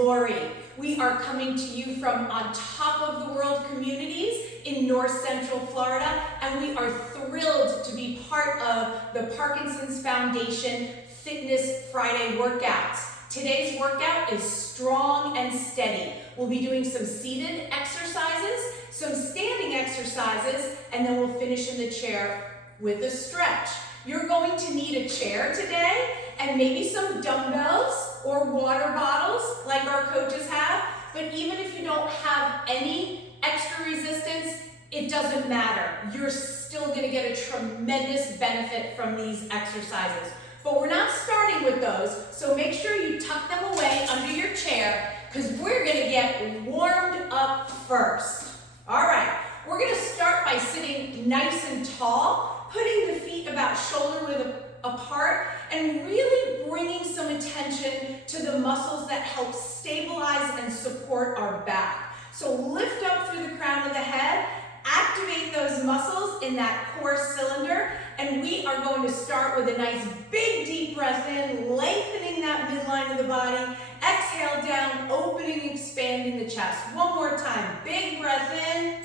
Lori. We are coming to you from on top of the world communities in North Central Florida, and we are thrilled to be part of the Parkinson's Foundation Fitness Friday workouts. Today's workout is strong and steady. We'll be doing some seated exercises, some standing exercises, and then we'll finish in the chair with a stretch. You're going to need a chair today and maybe some dumbbells or water bottles like our coaches have, but even if you don't have any extra resistance, it doesn't matter. You're still going to get a tremendous benefit from these exercises. But we're not starting with those, so make sure you tuck them away under your chair because we're going to get warmed up first. All right, we're going to start by sitting nice and tall, putting the feet about shoulder width apart, and really bringing some attention to the muscles that help stabilize and support our back. So lift up through the crown of the head, activate those muscles in that core cylinder, and we are going to start with a nice big deep breath in, lengthening that midline of the body. Exhale down, opening, expanding the chest. One more time, big breath in,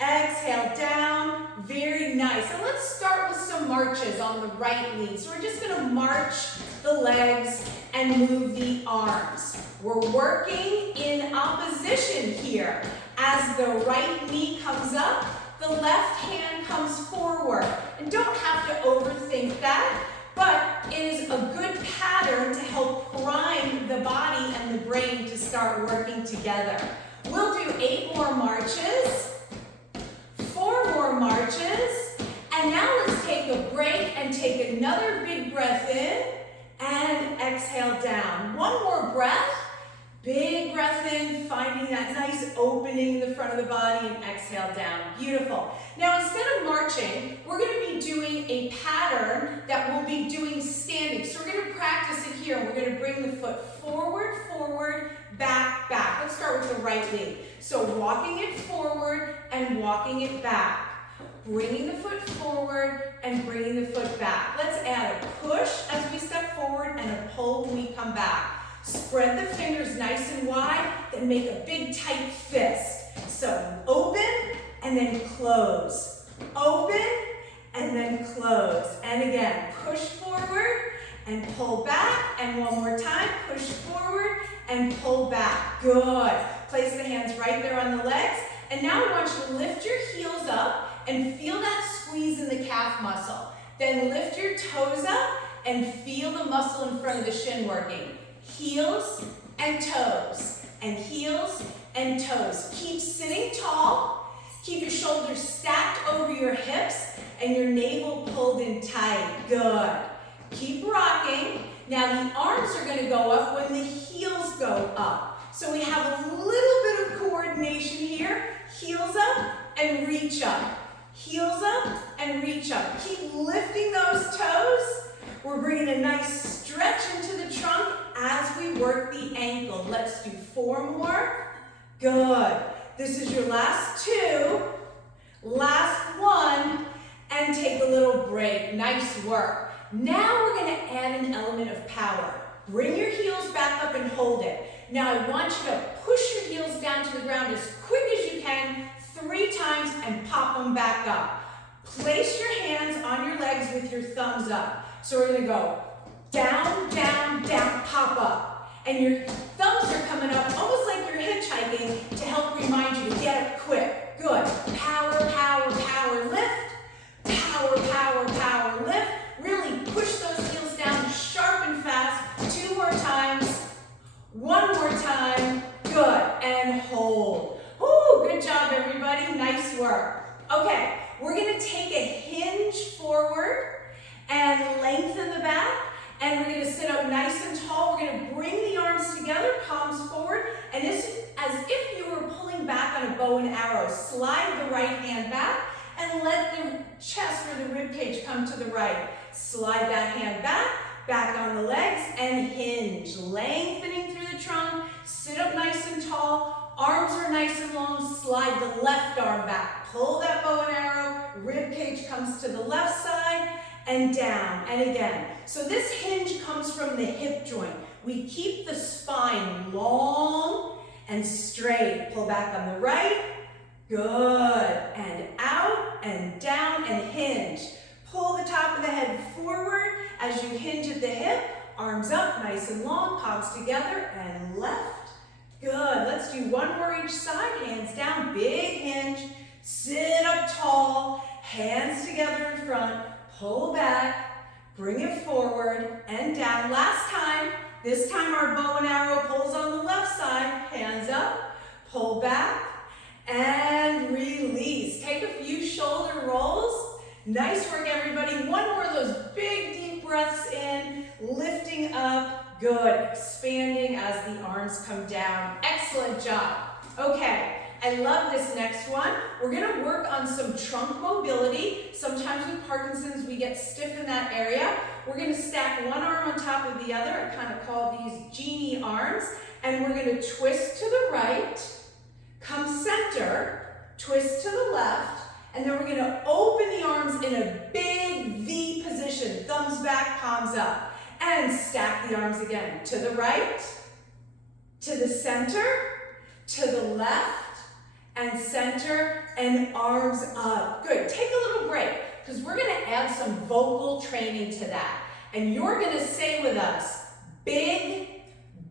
exhale down, very nice. And let's start with some marches on the right knee. So we're just gonna march the legs and move the arms. We're working in opposition here. As the right knee comes up, the left hand comes forward. And don't have to overthink that, but it is a good pattern to help prime the body and the brain to start working together. We'll do 8 more marches, 4 more marches, and now let's take a break and take another big breath in and exhale down. One more breath. Big breath in, finding that nice opening in the front of the body, and exhale down. Beautiful. Now instead of marching, we're going to be doing a pattern that we'll be doing standing. So we're going to practice it here. We're going to bring the foot forward, forward, back, back. Let's start with the right leg. So walking it forward and walking it back. Bringing the foot forward and bringing the foot back. Let's add a push as we step forward and a pull when we come back. Spread the fingers nice and wide, then make a big tight fist. So open and then close. Open and then close. And again, push forward and pull back. And one more time, push forward and pull back. Good. Place the hands right there on the legs. And now I want you to lift your heels up and feel that squeeze in the calf muscle. Then lift your toes up and feel the muscle in front of the shin working. Heels and toes, and heels and toes. Keep sitting tall. Keep your shoulders stacked over your hips and your navel pulled in tight. Good. Keep rocking. Now the arms are going to go up when the heels go up. So we have a little bit of coordination here. Heels up and reach up. Heels up and reach up. Keep lifting those toes. We're bringing a nice stretch into the trunk as we work the ankle. Let's do 4 more. Good. This is your last 2. Last 1. And take a little break. Nice work. Now we're going to add an element of power. Bring your heels back up and hold it. Now I want you to push your heels down to the ground as quick as you can 3 times and pop them back up. Place your hands on your legs with your thumbs up. So we're going to go down, down, down, pop up. And your thumbs are coming up almost like you're hitchhiking to help remind you to get up quick. Good. Power, power, power, lift. Power, power, power, lift. Really push those heels down sharp and fast. 2 more times. 1 more time. Good. And hold. Ooh, good job, everybody. Nice work. Okay, we're going to take a hinge forward and lengthen the back, and we're going to sit up nice and tall. We're going to bring the arms together, palms forward, and this is as if you were pulling back on a bow and arrow. Slide the right hand back and let the chest or the rib cage come to the right. Slide that hand back, back on the legs, and hinge. Lengthening through the trunk, sit up nice and tall, arms are nice and long, slide the left arm back. Pull that bow and arrow, rib cage comes to the left side, and down, and again. So this hinge comes from the hip joint. We keep the spine long and straight. Pull back on the right. Good. And out and down and hinge. Pull the top of the head forward as you hinge at the hip. Arms up, nice and long, palms together, and left. Good. Let's do one more each side. Hands down, big hinge. Sit up tall, hands together in front. Pull back, bring it forward and down. Last time. This time our bow and arrow pulls on the left side. Hands up, pull back, and release. Take a few shoulder rolls. Nice work, everybody. One more of those big, deep breaths in, lifting up. Good. Expanding as the arms come down. Excellent job. Okay. I love this next one. We're going to work on some trunk mobility. Sometimes with Parkinson's, we get stiff in that area. We're going to stack one arm on top of the other. I kind of call these genie arms. And we're going to twist to the right, come center, twist to the left, and then we're going to open the arms in a big V position. Thumbs back, palms up. And stack the arms again. To the right, to the center, to the left, and center, and arms up. Good. Take a little break, because we're going to add some vocal training to that. And you're going to say with us, big,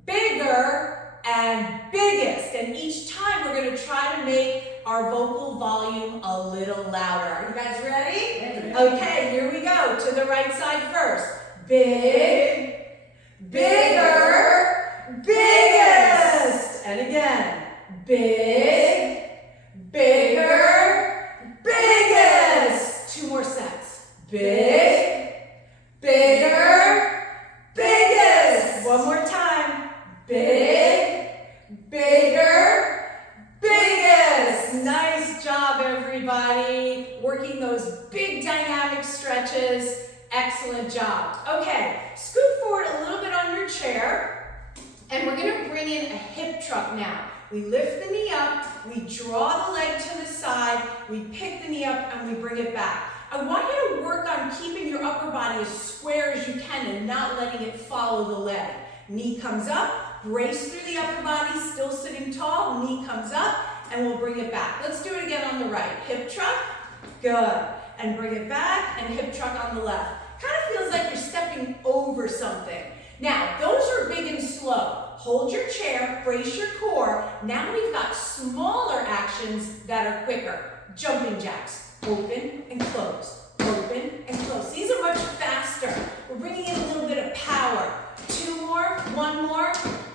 bigger, and biggest. And each time we're going to try to make our vocal volume a little louder. Are you guys ready? Okay, here we go. To the right side first. Big, bigger, biggest. And again, big, bigger, biggest. Two more sets. Big, bigger, biggest. One more time. Big, bigger, biggest. Nice job, everybody. Working those big dynamic stretches. Excellent job. Okay, scoot forward a little bit on your chair, and we're going to bring in a hip truck now. We lift the knee up, we draw the leg to the side, we pick the knee up, and we bring it back. I want you to work on keeping your upper body as square as you can and not letting it follow the leg. Knee comes up, brace through the upper body, still sitting tall, knee comes up, and we'll bring it back. Let's do it again on the right. Hip truck, good. And bring it back, and hip truck on the left. Kind of feels like you're stepping over something. Now, those are big and slow. Hold your chair, brace your core. Now we've got smaller actions that are quicker. Jumping jacks, open and close, open and close. These are much faster. We're bringing in a little bit of power. Two more, one more,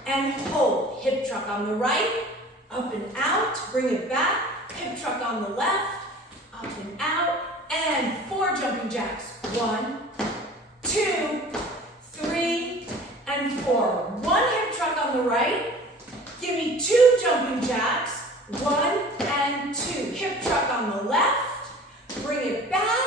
and hold. Hip truck on the right, up and out, bring it back. Hip truck on the left, up and out, and 4 jumping jacks. 1, 2, 3, and 4. 1 hip truck on the right. Give me 2 jumping jacks. 1 and 2. Hip truck on the left. Bring it back.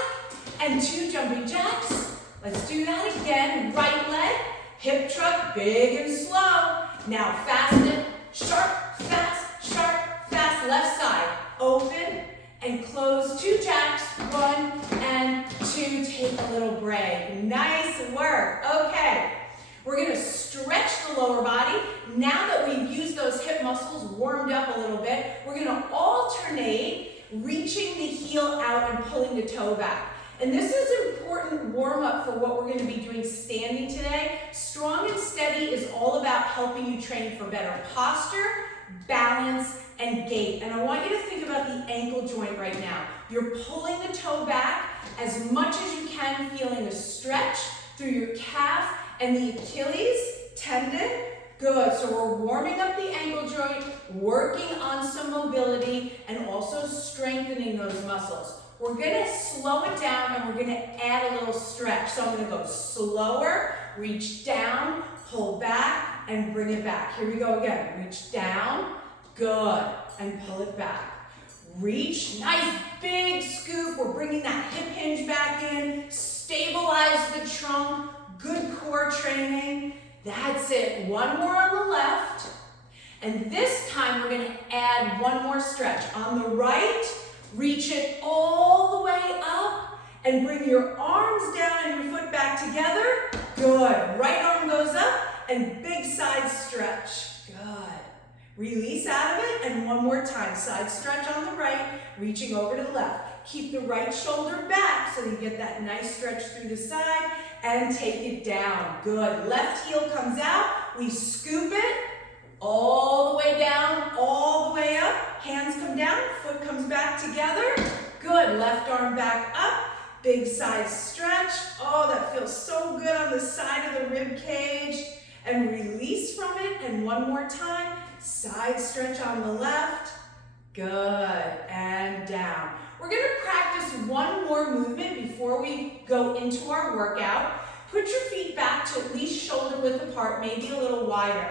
And 2 jumping jacks. Let's do that again. Right leg. Hip truck, big and slow. Now fasten. Sharp, fast, left side. Open and close. 2 jacks. 1 and 2. Take a little break. Nice work. Okay. We're going to stretch the lower body. Now that we've used those hip muscles, warmed up a little bit, we're going to alternate reaching the heel out and pulling the toe back. And this is an important warm-up for what we're going to be doing standing today. Strong and steady is all about helping you train for better posture, balance, and gait. And I want you to think about the ankle joint right now. You're pulling the toe back as much as you can, feeling a stretch through your calf and the Achilles tendon. Good. So we're warming up the ankle joint, working on some mobility, and also strengthening those muscles. We're going to slow it down, and we're going to add a little stretch. So I'm going to go slower, reach down, pull back, and bring it back. Here we go again. Reach down, good, and pull it back. Reach, nice big scoop. We're bringing that hip hinge back in. Stabilize the trunk. Good core training. That's it. One more on the left. And this time we're going to add one more stretch. On the right, reach it all the way up And bring your arms down and your foot back together. Good. Right arm goes up and big side stretch. Good. Release out of it and one more time. Side stretch on the right, reaching over to the left. Keep the right shoulder back so you get that nice stretch through the side and take it down. Good. Left heel comes out. We scoop it all the way down, all the way up. Hands come down, foot comes back together. Good. Left arm back up. Big side stretch. Oh, that feels so good on the side of the rib cage. And release from it. And one more time. Side stretch on the left. Good. And down. We're going to practice one more movement before we go into our workout. Put your feet back to at least shoulder width apart, maybe a little wider.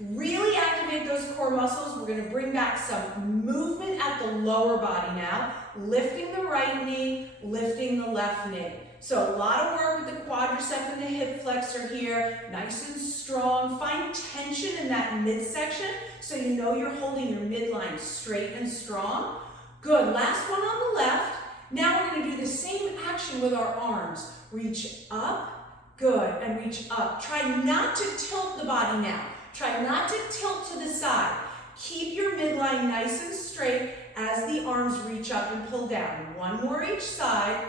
Really activate those core muscles. We're going to bring back some movement at the lower body now. Lifting the right knee, lifting the left knee. So a lot of work with the quadricep and the hip flexor here. Nice and strong. Find tension in that midsection so you know you're holding your midline straight and strong. Good. Last one on the left. Now we're going to do the same action with our arms. Reach up. Good. And reach up. Try not to tilt the body now. Try not to tilt to the side. Keep your midline nice and straight as the arms reach up and pull down. One more each side.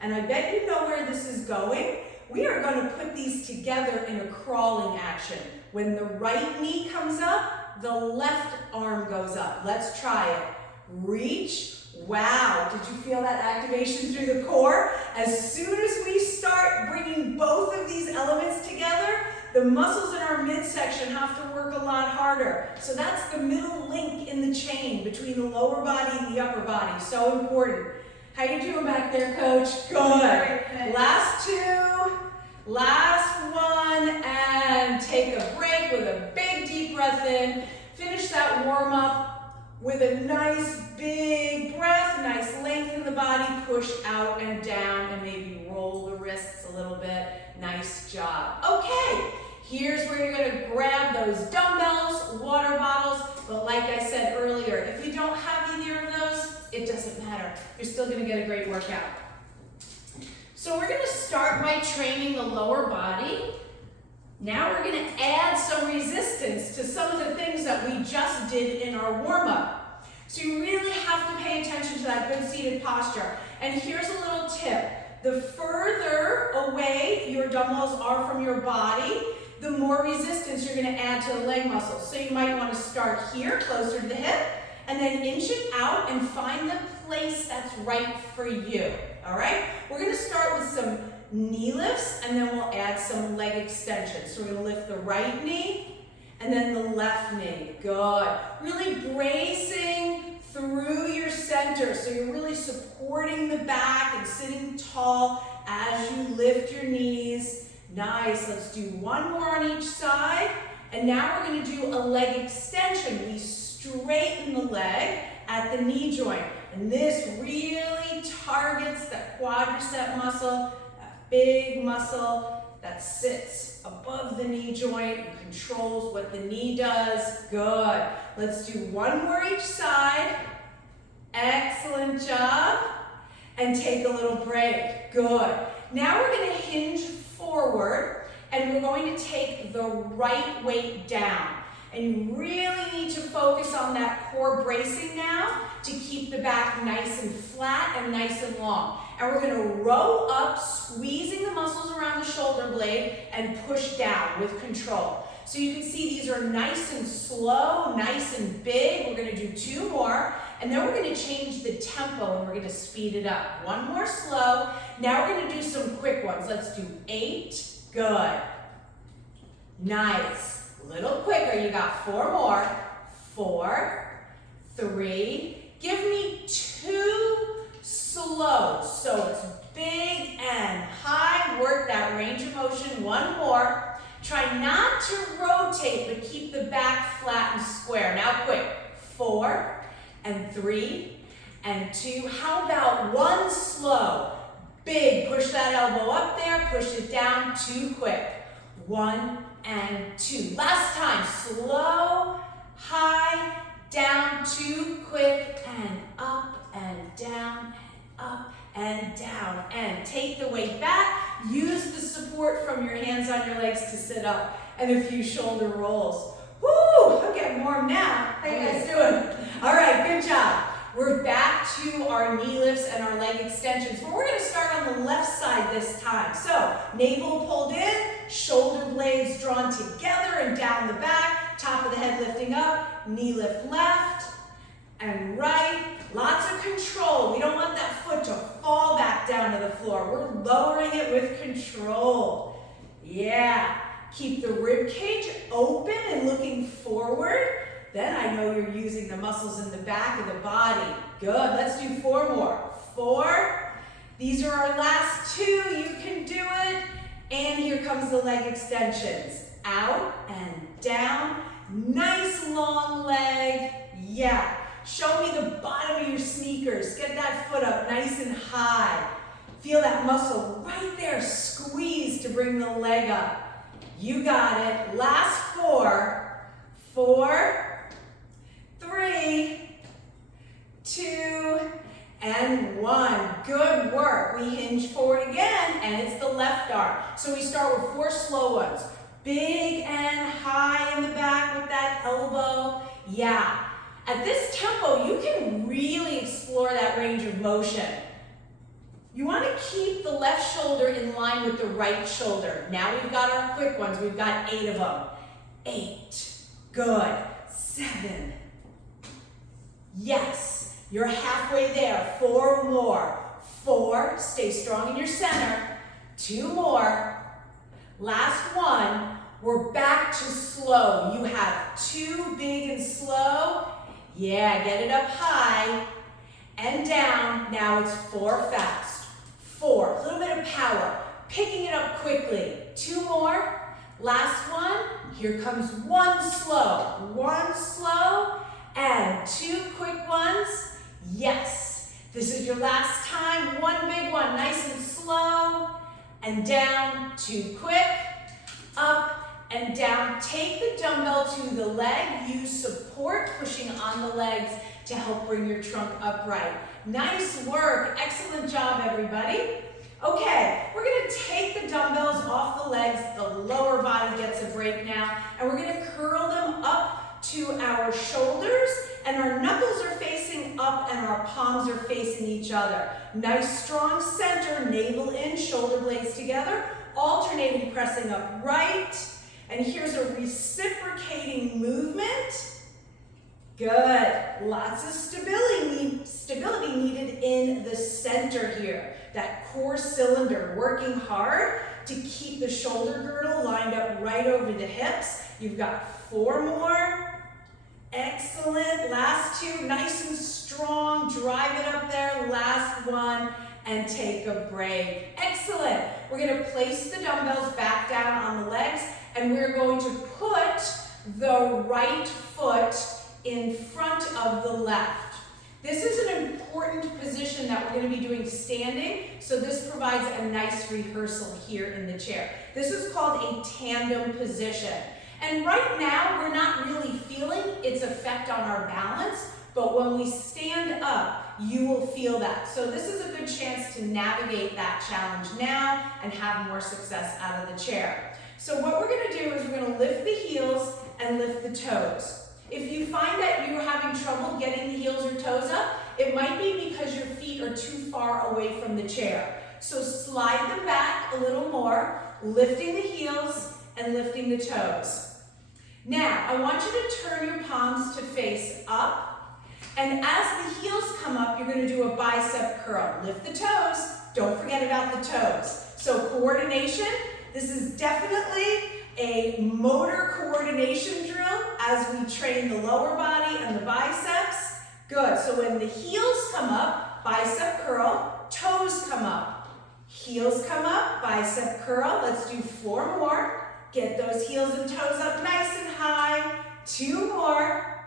And I bet you know where this is going. We are going to put these together in a crawling action. When the right knee comes up, the left arm goes up. Let's try it. Reach. Wow, did you feel that activation through the core? As soon as we start bringing both of these elements together, the muscles in our midsection have to work a lot harder. So that's the middle link in the chain between the lower body and the upper body. So important. How you doing back there, Coach? Good. Last two, last one, and take a break with a big deep breath in. Finish that warm up with a nice big breath, nice length in the body, push out and down, and maybe roll the wrists a little bit. Nice job. Okay, here's where you're gonna grab those dumbbells, water bottles, but like I said earlier, if you don't have either of those, it doesn't matter. You're still gonna get a great workout. So we're gonna start by training the lower body. Now we're going to add some resistance to some of the things that we just did in our warm-up. So you really have to pay attention to that good seated posture. And here's a little tip. The further away your dumbbells are from your body, the more resistance you're going to add to the leg muscles. So you might want to start here, closer to the hip, and then inch it out and find the place that's right for you. All right? We're going to start with some knee lifts, and then we'll add some leg extensions. So we're going to lift the right knee and then the left knee. Good. Really bracing through your center. So you're really supporting the back and sitting tall as you lift your knees. Nice. Let's do one more on each side. And now we're going to do a leg extension. We straighten the leg at the knee joint. And this really targets that quadricep muscle, big muscle that sits above the knee joint and controls what the knee does. Good. Let's do one more each side. Excellent job. And take a little break. Good. Now we're going to hinge forward and we're going to take the right weight down. And you really need to focus on that core bracing now to keep the back nice and flat and nice and long. And we're going to row up, squeezing the muscles around the shoulder blade and push down with control. So you can see these are nice and slow, nice and big. We're going to do two more. And then we're going to change the tempo and we're going to speed it up. One more slow. Now we're going to do some quick ones. Let's do 8. Good. Nice. A little quicker. You got 4 more. 4, 3. Give me 2 slow. So it's big and high. Work that range of motion. 1 more. Try not to rotate, but keep the back flat and square. Now quick. 4 and 3 and 2. How about 1 slow? Big. Push that elbow up there. Push it down. 2 quick. 1 and 2. Last time. Slow, high, down, 2 quick, and up and down, and up and down, and take the weight back. Use the support from your hands on your legs to sit up, and a few shoulder rolls. Woo! I'm getting warm now. How you guys doing? All right, good job. We're back to our knee lifts and our leg extensions, but we're going to start on the left side this time. So, navel pulled in, shoulder blades drawn together and down the back, top of the head lifting up, knee lift left and right. Lots of control. We don't want that foot to fall back down to the floor. We're lowering it with control. Yeah. Keep the rib cage open and looking forward. Then I know you're using the muscles in the back of the body. Good. Let's do 4 more. 4. These are our last 2. You can do it. And here comes the leg extensions. Out and down. Nice long leg. Yeah. Show me the bottom of your sneakers. Get that foot up nice and high. Feel that muscle right there. Squeeze to bring the leg up. You got it. Last 4. 4, 3, 2, and 1. Good work. We hinge forward again, and it's the left arm. So we start with 4 slow ones. Big and high in the back with that elbow. Yeah. At this tempo, you can really explore that range of motion. You want to keep the left shoulder in line with the right shoulder. Now we've got our quick ones. We've got 8 of them. 8. Good. 7. Yes. You're halfway there. 4 more. 4. Stay strong in your center. 2 more. Last 1. We're back to slow. You have 2 big and slow. Yeah, get it up high and down. Now it's 4 fast. 4, a little bit of power. Picking it up quickly. 2 more. Last one. Here comes 1 slow. 1 slow and 2 quick ones. Yes. This is your last time. 1 big one, nice and slow. And down, 2 quick. Up and down. Take the dumbbell to the leg. Use support, pushing on the legs to help bring your trunk upright. Nice work. Excellent job, everybody. Okay, we're going to take the dumbbells off the legs. The lower body gets a break now. And we're going to curl them up to our shoulders. And our knuckles are facing up and our palms are facing each other. Nice strong center, navel in, shoulder blades together. Alternating, pressing up right. And here's a reciprocating movement. Good. Lots of stability needed in the center here. That core cylinder working hard to keep the shoulder girdle lined up right over the hips. You've got 4 more. Excellent. Last 2. Nice and strong. Drive it up there. Last 1. And take a break. Excellent. We're going to place the dumbbells back down on the legs. And we're going to put the right foot in front of the left. This is an important position that we're going to be doing standing, so this provides a nice rehearsal here in the chair. This is called a tandem position. And right now, we're not really feeling its effect on our balance, but when we stand up, you will feel that. So this is a good chance to navigate that challenge now and have more success out of the chair. So what we're going to do is we're going to lift the heels and lift the toes. If you find that you're having trouble getting the heels or toes up, it might be because your feet are too far away from the chair. So slide them back a little more, lifting the heels and lifting the toes. Now, I want you to turn your palms to face up. And as the heels come up, you're going to do a bicep curl. Lift the toes. Don't forget about the toes. So coordination. This is definitely a motor coordination drill as we train the lower body and the biceps. Good. So when the heels come up, bicep curl, toes come up. Heels come up, bicep curl. Let's do 4 more. Get those heels and toes up nice and high. 2 more.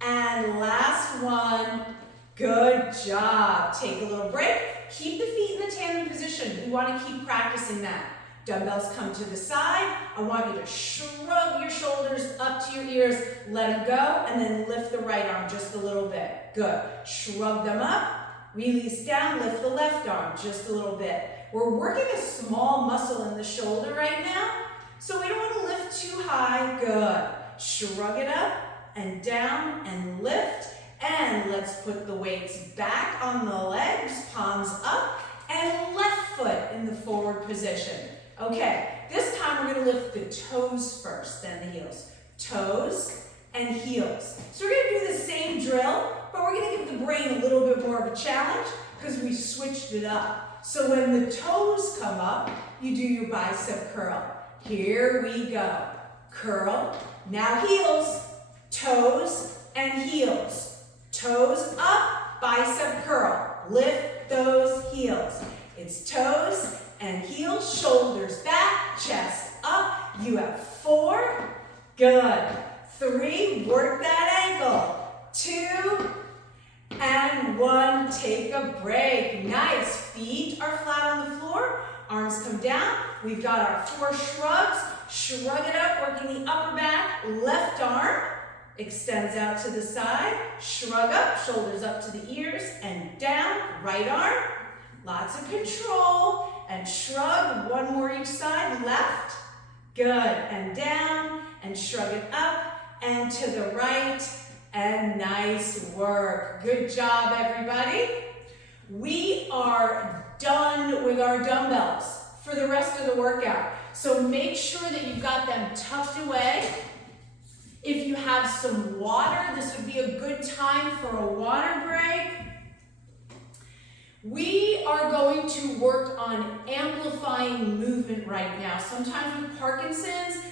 And last one. Good job. Take a little break. Keep the feet in the tandem position. We want to keep practicing that. Dumbbells come to the side. I want you to shrug your shoulders up to your ears, let them go, and then lift the right arm just a little bit. Good. Shrug them up, Release down, lift the left arm just a little bit. We're working a small muscle in the shoulder right now, so we don't want to lift too high. Good. Shrug it up and down and lift. And let's put the weights back on the legs, palms up, and left foot in the forward position. Okay, this time we're going to lift the toes first, then the heels. Toes and heels. So we're going to do the same drill, but we're going to give the brain a little bit more of a challenge because we switched it up. So when the toes come up, you do your bicep curl. Here we go. Curl. Now heels, toes, and heels. Toes up, bicep curl. Lift those heels. It's toes and heels, shoulders back, chest up. You have 4. Good. 3, work that ankle. 2, and 1, take a break. Nice. Feet are flat on the floor. Arms come down. We've got our 4 shrugs. Shrug it up, working the upper back. Left arm extends out to the side. Shrug up, shoulders up to the ears and down. Right arm. Lots of control. And shrug. 1 more each side. Left. Good. And down. And shrug it up. And to the right. And nice work. Good job, everybody. We are done with our dumbbells for the rest of the workout. So make sure that you've got them tucked away. If you have some water, this would be a good time for a water break. We are going to work on amplifying movement right now. Sometimes with Parkinson's,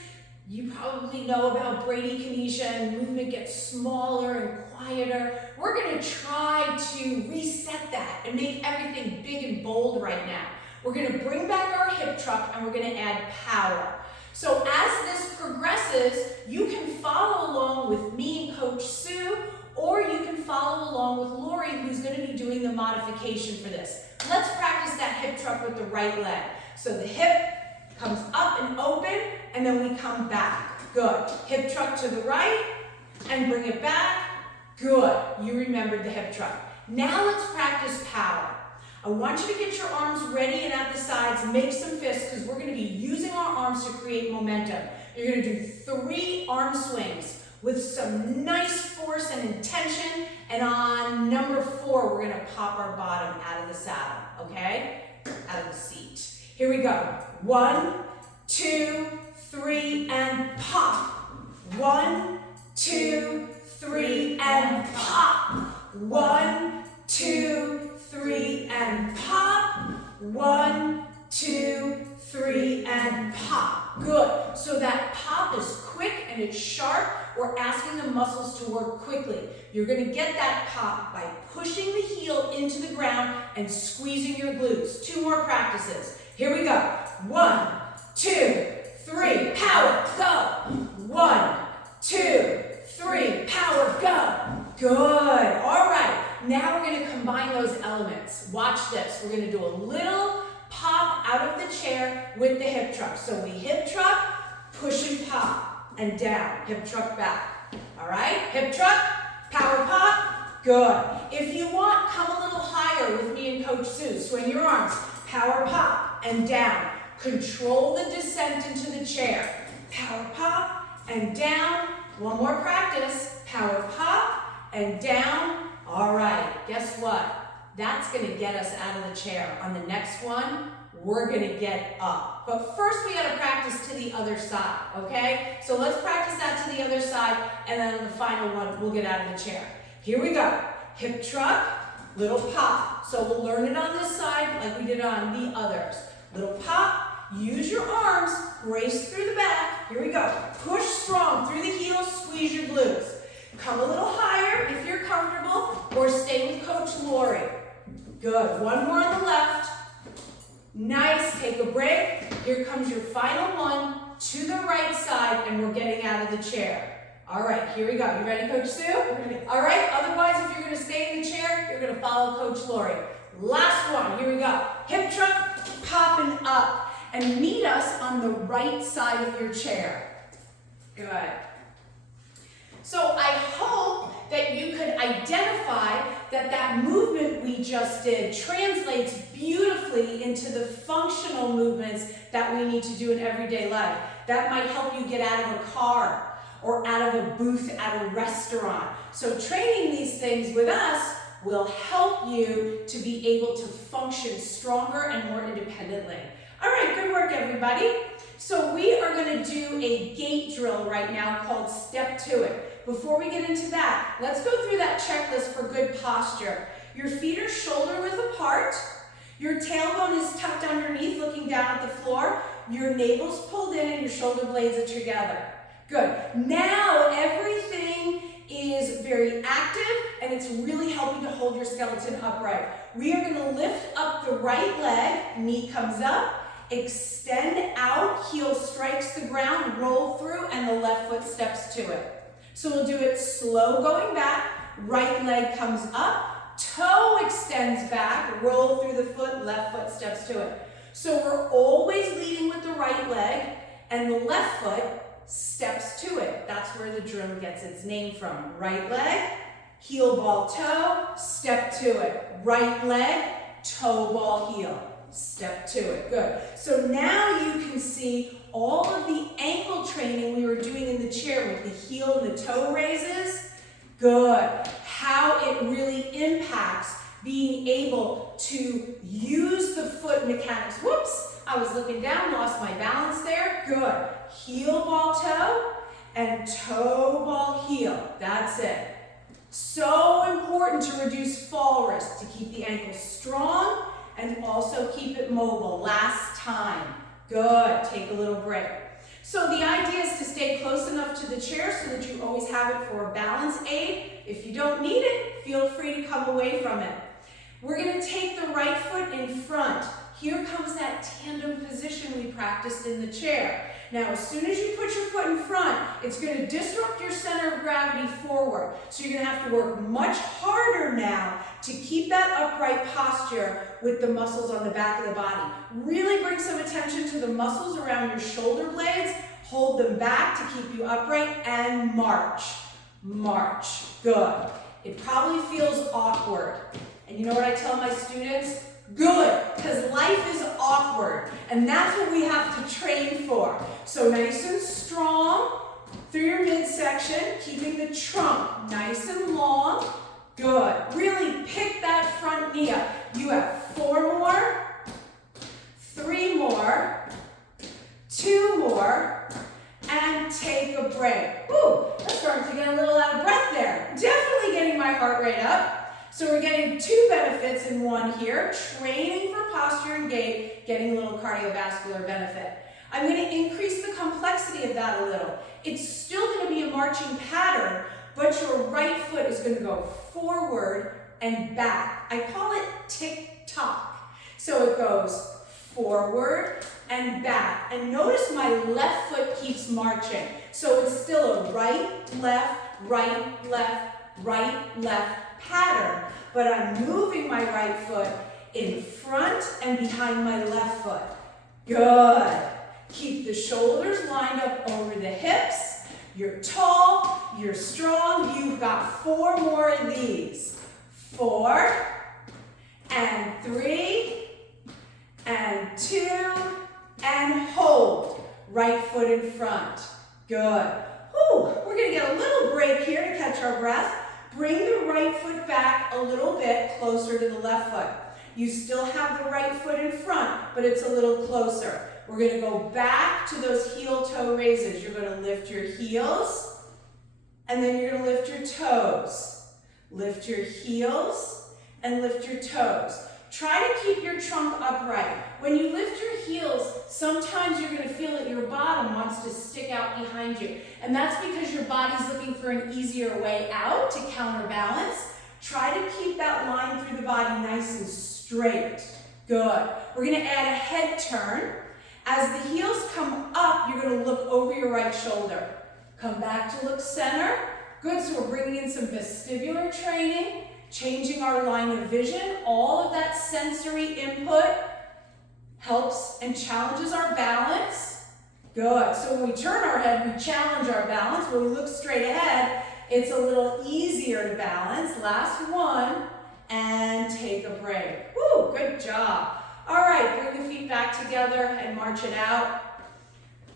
you probably know about bradykinesia and movement gets smaller and quieter. We're going to try to reset that and make everything big and bold right now. We're going to bring back our hip truck and we're going to add power. So as this progresses, you can follow along with me and Coach Sue, or you can follow along with Lori, who's going to be doing the modification for this. Let's practice that hip truck with the right leg. So the hip comes up and open, and then we come back. Good. Hip truck to the right, and bring it back. Good. You remembered the hip truck. Now let's practice power. I want you to get your arms ready and at the sides. Make some fists because we're going to be using our arms to create momentum. You're going to do 3 arm swings with some nice force and intention. And on number 4, we're going to pop our bottom out of the saddle, okay? Out of the seat. Here we go. 1, 2, 3, and pop. 1, 2, 3, and pop. 1, 2, 3, and pop. 1, 2, 3, and pop. Good. So that pop is quick and it's sharp. We're asking the muscles to work quickly. You're going to get that pop by pushing the heel into the ground and squeezing your glutes. 2 more practices. Here we go. 1, 2, 3, power, go. 1, 2, 3, power, go. Good. All right. Now we're going to combine those elements. Watch this. We're going to do a little pop out of the chair with the hip truck. So we hip truck, push and pop, and down. Hip truck back. All right? Hip truck, power pop. Good. If you want, come a little higher with me and Coach Sue. Swing your arms. Power pop and down. Control the descent into the chair. Power pop and down. 1 more practice. Power pop and down. All right, guess what? That's going to get us out of the chair. On the next one, we're going to get up. But first we got to practice to the other side, okay? So let's practice that to the other side, and then on the final one, we'll get out of the chair. Here we go. Hip truck, little pop. So we'll learn it on this side like we did on the others. Little pop, use your arms, brace through the back. Here we go. Push strong through the heels, squeeze your glutes. Come a little higher if you're comfortable, or stay with Coach Lori. Good. 1 more on the left. Nice. Take a break. Here comes your final one to the right side, and we're getting out of the chair. All right, here we go. You ready, Coach Sue? Ready. All right. Otherwise, if you're going to stay in the chair, you're going to follow Coach Lori. Last one. Here we go. Hip truck, popping up, and meet us on the right side of your chair. Good. So I hope that you could identify that that movement we just did translates beautifully into the functional movements that we need to do in everyday life. That might help you get out of a car or out of a booth at a restaurant. So training these things with us will help you to be able to function stronger and more independently. All right, good work, everybody. So we are going to do a gait drill right now called Step to It. Before we get into that, let's go through that checklist for good posture. Your feet are shoulder width apart. Your tailbone is tucked underneath, looking down at the floor. Your navel's pulled in and your shoulder blades are together. Good. Now everything is very active and it's really helping to hold your skeleton upright. We are going to lift up the right leg, knee comes up, extend out, heel strikes the ground, roll through, and the left foot steps to it. So we'll do it slow going back, right leg comes up, toe extends back, roll through the foot, left foot steps to it. So we're always leading with the right leg and the left foot steps to it. That's where the drill gets its name from. Right leg, heel ball toe, step to it. Right leg, toe ball heel, step to it. Good. So now you can see all of the ankle training we were doing in the chair with the heel and the toe raises. Good. How it really impacts being able to use the foot mechanics. Whoops, I was looking down, lost my balance there. Good. Heel ball toe and toe ball heel. That's it. So important to reduce fall risk, to keep the ankle strong and also keep it mobile. Last time. Good. Take a little break. So the idea is to stay close enough to the chair so that you always have it for a balance aid. If you don't need it, feel free to come away from it. We're going to take the right foot in front. Here comes that tandem position we practiced in the chair. Now, as soon as you put your foot in front, it's going to disrupt your center of gravity forward. So you're going to have to work much harder now to keep that upright posture with the muscles on the back of the body. Really bring some attention to the muscles around your shoulder blades. Hold them back to keep you upright and march. March. Good. It probably feels awkward. And you know what I tell my students? Good, because life is awkward, and that's what we have to train for. So nice and strong through your midsection, keeping the trunk nice and long. Good. Really pick that front knee up. You have 4 more, 3 more, 2 more, and take a break. Woo, I'm starting to get a little out of breath there. Definitely getting my heart rate up. So we're getting 2 benefits in one here, training for posture and gait, getting a little cardiovascular benefit. I'm going to increase the complexity of that a little. It's still going to be a marching pattern, but your right foot is going to go forward and back. I call it tick-tock. So it goes forward and back. And notice my left foot keeps marching. So it's still a right, left, right, left, right, left pattern, but I'm moving my right foot in front and behind my left foot. Good. Keep the shoulders lined up over the hips. You're tall, you're strong. You've got 4 more of these. 4 and 3 and 2 and hold. Right foot in front. Good. Whew, we're going to get a little break here to catch our breath. Bring the right foot back a little bit closer to the left foot. You still have the right foot in front, but it's a little closer. We're going to go back to those heel-toe raises. You're going to lift your heels, and then you're going to lift your toes. Lift your heels, and lift your toes. Try to keep your trunk upright. When you lift your heels, sometimes you're going to feel that your bottom wants to stick out behind you. And that's because your body's looking for an easier way out to counterbalance. Try to keep that line through the body nice and straight. Good. We're going to add a head turn. As the heels come up, you're going to look over your right shoulder. Come back to look center. Good, so we're bringing in some vestibular training. Changing our line of vision, all of that sensory input helps and challenges our balance. Good. So when we turn our head, we challenge our balance. When we look straight ahead, it's a little easier to balance. Last one, and take a break. Woo, good job. All right, bring the feet back together and march it out.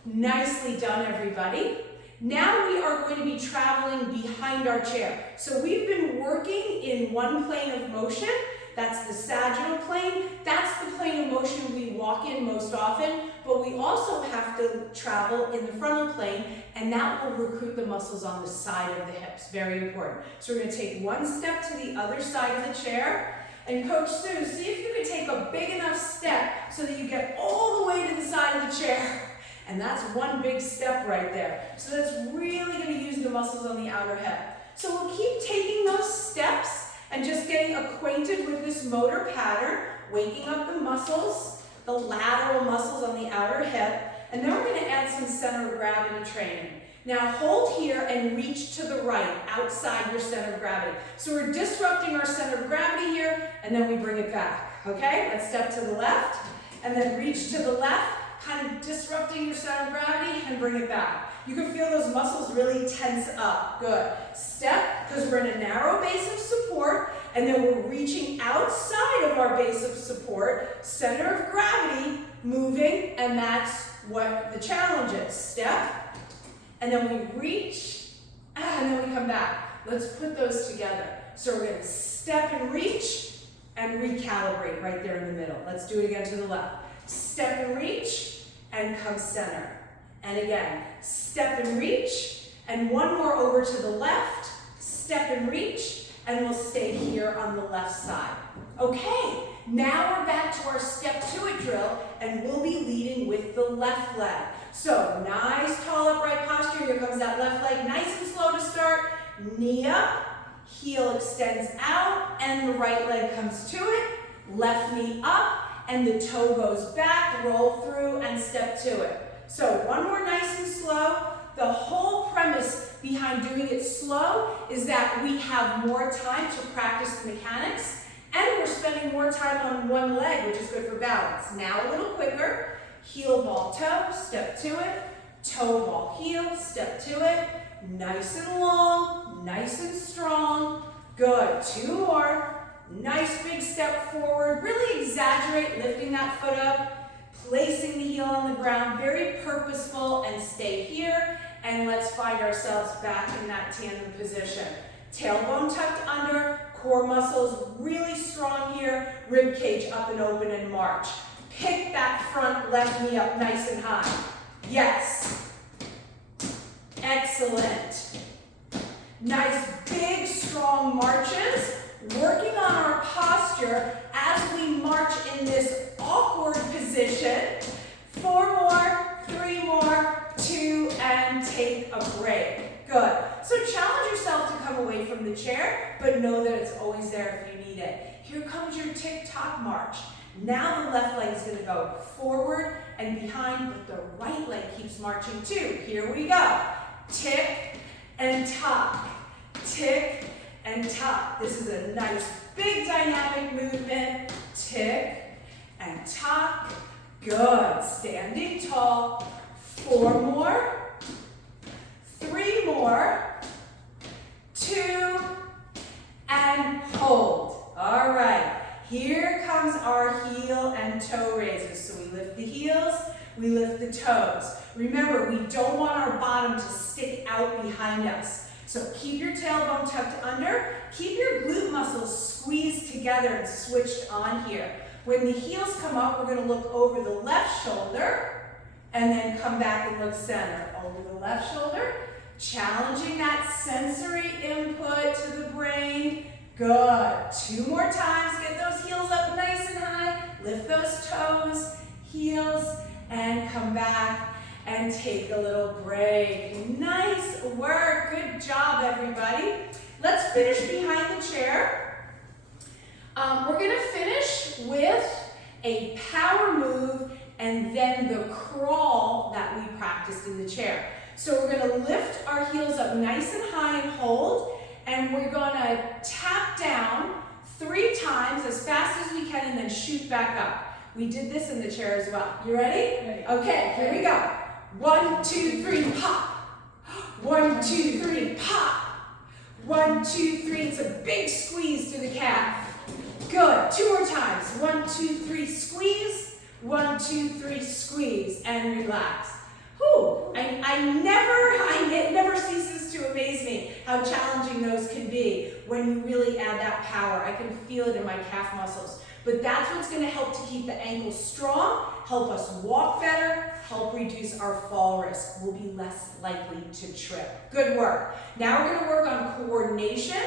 Nicely done, everybody. Now we are going to be traveling behind our chair. So we've been working in one plane of motion. That's the sagittal plane. That's the plane of motion we walk in most often, but we also have to travel in the frontal plane, and that will recruit the muscles on the side of the hips. Very important. So we're going to take one step to the other side of the chair. And Coach Sue, see if you can take a big enough step so that you get all the way to the side of the chair. And that's one big step right there. So that's really going to use the muscles on the outer hip. So we'll keep taking those steps and just getting acquainted with this motor pattern, waking up the muscles, the lateral muscles on the outer hip, and then we're going to add some center of gravity training. Now hold here and reach to the right, outside your center of gravity. So we're disrupting our center of gravity here, and then we bring it back, okay? Let's step to the left, and then reach to the left, kind of disrupting your center of gravity, and bring it back. You can feel those muscles really tense up. Good. Step, because we're in a narrow base of support, and then we're reaching outside of our base of support, center of gravity, moving, and that's what the challenge is. Step, and then we reach, and then we come back. Let's put those together. So we're going to step and reach, and recalibrate right there in the middle. Let's do it again to the left. Step and reach, and come center. And again, step and reach, and one more over to the left, step and reach, and we'll stay here on the left side. Okay, now we're back to our step to it drill, and we'll be leading with the left leg. So nice tall upright posture. Here comes that left leg, nice and slow to start. Knee up, heel extends out, and the right leg comes to it. Left knee up, and the toe goes back, roll through, and step to it. So one more nice and slow. The whole premise behind doing it slow is that we have more time to practice the mechanics, and we're spending more time on one leg, which is good for balance. Now a little quicker. Heel, ball, toe, step to it. Toe, ball, heel, step to it. Nice and long, nice and strong. Good. Two more. Nice big step forward. Really exaggerate lifting that foot up. Placing the heel on the ground, very purposeful, and stay here. And let's find ourselves back in that tandem position. Tailbone tucked under, core muscles really strong here, rib cage up and open and march. Pick that front left knee up nice and high. Yes. Excellent. Nice big strong marches. Working on our posture as we march in this awkward position. 4 more, 3 more, 2, and take a break. Good. So challenge yourself to come away from the chair, but know that it's always there if you need it. Here comes your tick-tock march. Now the left leg is going to go forward and behind, but the right leg keeps marching too. Here we go. Tick and tock. Tick and tock. This is a nice big dynamic movement. Tick and tock. Good. Standing tall. 4 more. 3 more. 2 and hold. All right. Here comes our heel and toe raises. So we lift the heels, we lift the toes. Remember, we don't want our bottom to stick out behind us. So keep your tailbone tucked under, keep your glute muscles squeezed together and switched on here. When the heels come up, we're going to look over the left shoulder and then come back and look center. Over the left shoulder, challenging that sensory input to the brain. Good. 2 more times. Get those heels up nice and high. Lift those toes, heels, and come back and take a little break. Nice work. Good job, everybody. Let's finish behind the chair. We're going to finish with a power move and then the crawl that we practiced in the chair. So we're going to lift our heels up nice and high and hold. And we're going to tap down 3 times as fast as we can and then shoot back up. We did this in the chair as well. You ready? Ready. Okay, here we go. 1, 2, 3, pop. 1, 2, 3, pop. 1, 2, 3. It's a big squeeze to the calf. Good. 2 more times. 1, 2, 3, squeeze. 1, 2, 3, squeeze, and relax. Whew. It never ceases to amaze me how challenging those can be when you really add that power. I can feel it in my calf muscles. But that's what's going to help to keep the ankles strong, help us walk better, help reduce our fall risk. We'll be less likely to trip. Good work. Now we're going to work on coordination.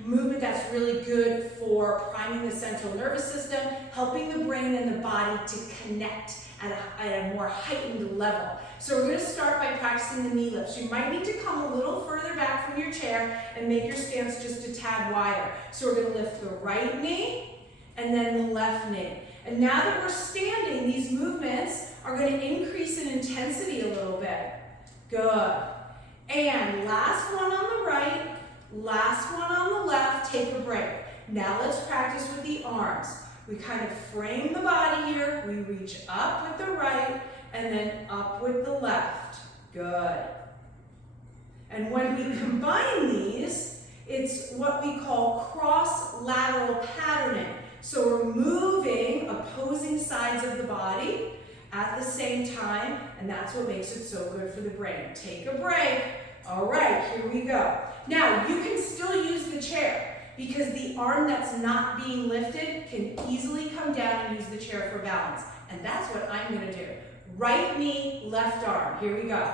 Movement that's really good for priming the central nervous system, helping the brain and the body to connect at a more heightened level. So we're going to start by practicing the knee lifts. You might need to come a little further back from your chair and make your stance just a tad wider. So we're going to lift the right knee and then the left knee. And now that we're standing, these movements are going to increase in intensity a little bit. Good. And last one on the right. Last one on the left, take a break. Now let's practice with the arms. We kind of frame the body here. We reach up with the right and then up with the left. Good. And when we combine these, it's what we call cross-lateral patterning. So we're moving opposing sides of the body at the same time, and that's what makes it so good for the brain. Take a break. All right, here we go. Now, you can still use the chair because the arm that's not being lifted can easily come down and use the chair for balance. And that's what I'm going to do. Right knee, left arm. Here we go.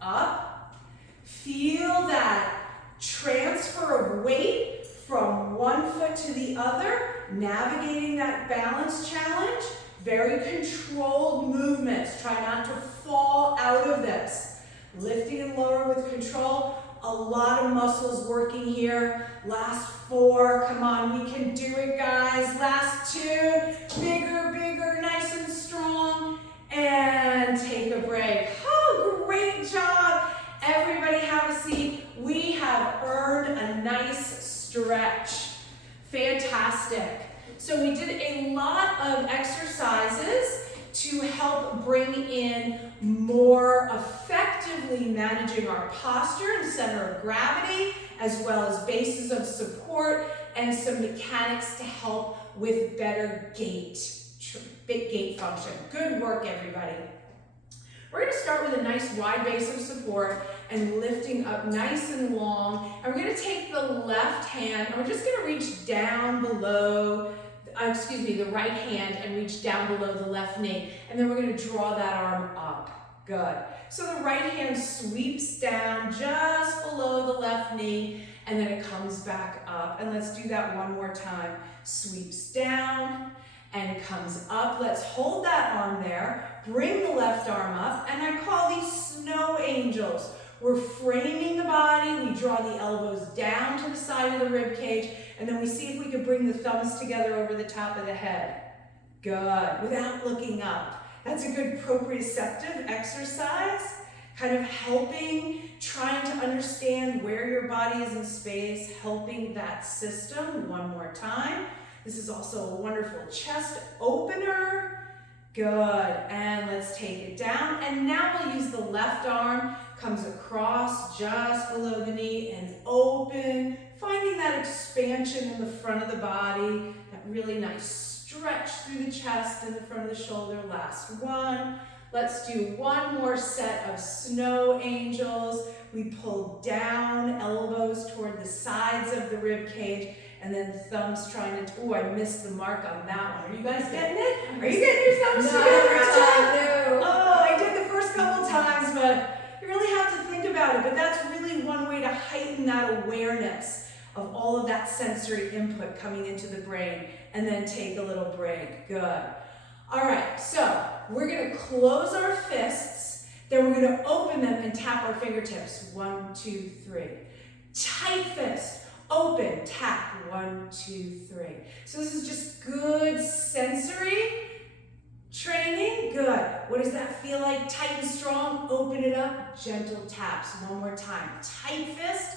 Up. Feel that transfer of weight from one foot to the other, navigating that balance challenge. Very controlled movements. Try not to fall out of this. Lifting and lower with control. A lot of muscles working here. Last 4. Come on, we can do it, guys. Last 2. Bigger, bigger, nice and strong. And take a break. Oh, great job. Everybody have a seat. We have earned a nice stretch. Fantastic. So we did a lot of exercises to help bring in more effectively managing our posture and center of gravity, as well as bases of support and some mechanics to help with better gait function. Good work, everybody. We're going to start with a nice wide base of support and lifting up nice and long. And we're going to take the left hand and we're just going to reach down below the right hand and reach down below the left knee. And then we're going to draw that arm up. Good. So the right hand sweeps down just below the left knee and then it comes back up. And let's do that one more time. Sweeps down and comes up. Let's hold that arm there. Bring the left arm up. And I call these snow angels. We're framing the body. We draw the elbows down to the side of the rib cage. And then we see if we can bring the thumbs together over the top of the head. Good. Without looking up. That's a good proprioceptive exercise. Kind of helping, trying to understand where your body is in space, helping that system. One more time. This is also a wonderful chest opener. Good. And let's take it down. And now we'll use the left arm. Comes across just below the knee and open. Finding that expansion in the front of the body. That really nice stretch through the chest and the front of the shoulder. Last one. Let's do one more set of snow angels. We pull down, elbows toward the sides of the rib cage. And then thumbs trying to, oh, I missed the mark on that one. Are you guys getting it? Are you getting your thumbs together? No. Oh, I did the first couple times, but you really have to think about it. But that's really one way to heighten that awareness of all of that sensory input coming into the brain. And then take a little break. Good. All right, so we're going to close our fists. Then we're going to open them and tap our fingertips. 1, 2, 3. Tight fist. Open, tap, 1, 2, 3. So this is just good sensory training. Good. What does that feel like? Tight and strong. Open it up. Gentle taps. One more time. Tight fist.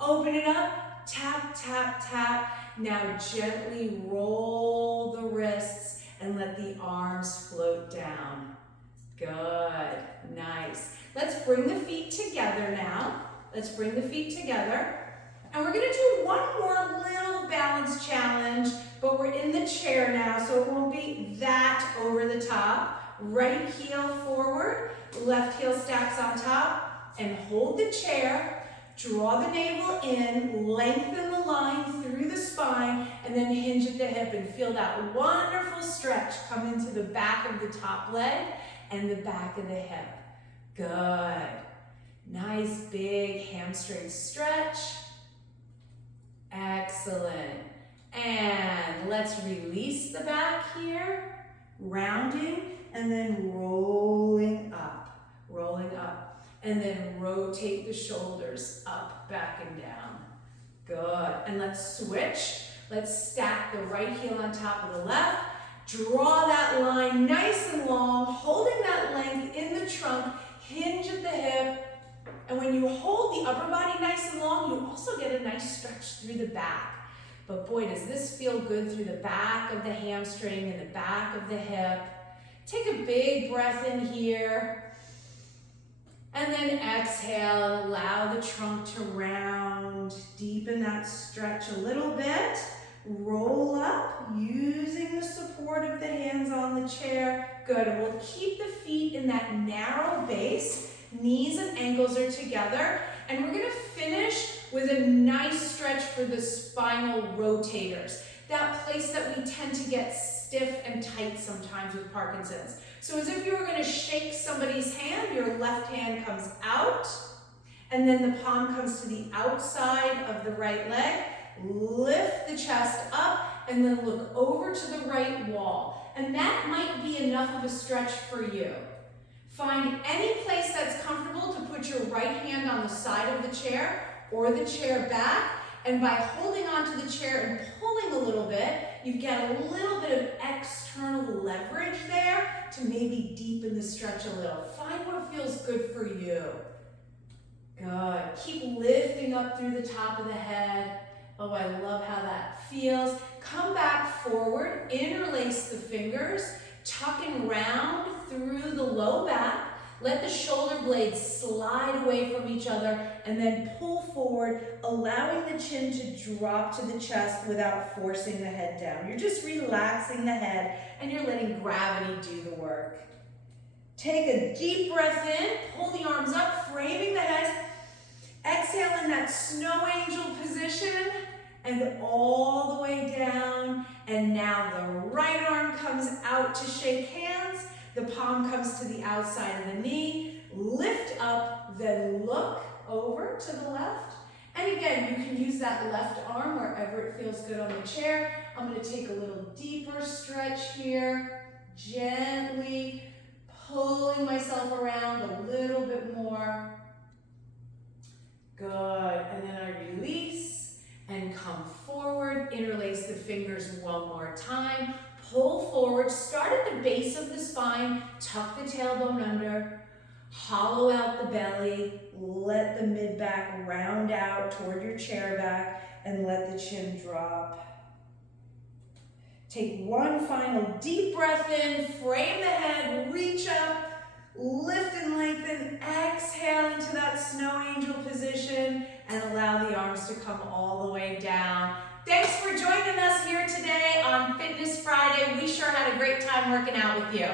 Open it up. Tap, tap, tap. Now gently roll the wrists and let the arms float down. Good. Nice. Let's bring the feet together now. Let's bring the feet together. And we're gonna do one more little balance challenge, but we're in the chair now, so it won't be that over the top. Right heel forward, left heel stacks on top, and hold the chair. Draw the navel in, lengthen the line through the spine, and then hinge at the hip and feel that wonderful stretch come into the back of the top leg and the back of the hip. Good. Nice big hamstring stretch. Excellent. And let's release the back here, rounding, and then rolling up, and then rotate the shoulders up, back, and down. Good. And let's switch. Let's stack the right heel on top of the left. Draw that line nice and long, holding that length in the trunk, hinge at the hip. And when you hold the upper body nice and long, you also get a nice stretch through the back. But boy, does this feel good through the back of the hamstring and the back of the hip. Take a big breath in here. And then exhale, and allow the trunk to round. Deepen that stretch a little bit. Roll up, using the support of the hands on the chair. Good, and we'll keep the feet in that narrow base. Knees and ankles are together. And we're gonna finish with a nice stretch for the spinal rotators. That place that we tend to get stiff and tight sometimes with Parkinson's. So as if you were gonna shake somebody's hand, your left hand comes out, and then the palm comes to the outside of the right leg. Lift the chest up, and then look over to the right wall. And that might be enough of a stretch for you. Find any place that's comfortable to put your right hand on the side of the chair or the chair back, and by holding onto the chair and pulling a little bit, you get a little bit of external leverage there to maybe deepen the stretch a little. Find what feels good for you. Good. Keep lifting up through the top of the head. Oh, I love how that feels. Come back forward, interlace the fingers, tuck and round through the low back. Let the shoulder blades slide away from each other, and then pull forward, allowing the chin to drop to the chest without forcing the head down. You're just relaxing the head, and you're letting gravity do the work. Take a deep breath in, pull the arms up, framing the head. Exhale in that snow angel position, and all the way down. And now the right arm comes out to shake hands. The palm comes to the outside of the knee. Lift up, then look over to the left. And again, you can use that left arm wherever it feels good on the chair. I'm going to take a little deeper stretch here. Gently pulling myself around a little bit more. Good. And then I release and come forward. Interlace the fingers one more time. Pull forward. Start at the base of the spine. Tuck the tailbone under. Hollow out the belly. Let the mid-back round out toward your chair back, and let the chin drop. Take one final deep breath in. Frame the head. Reach up. Lift and lengthen. Exhale into that snow angel position, and allow the arms to come all the way down. Thanks for joining us here today on Fitness Friday. We sure had a great time working out with you.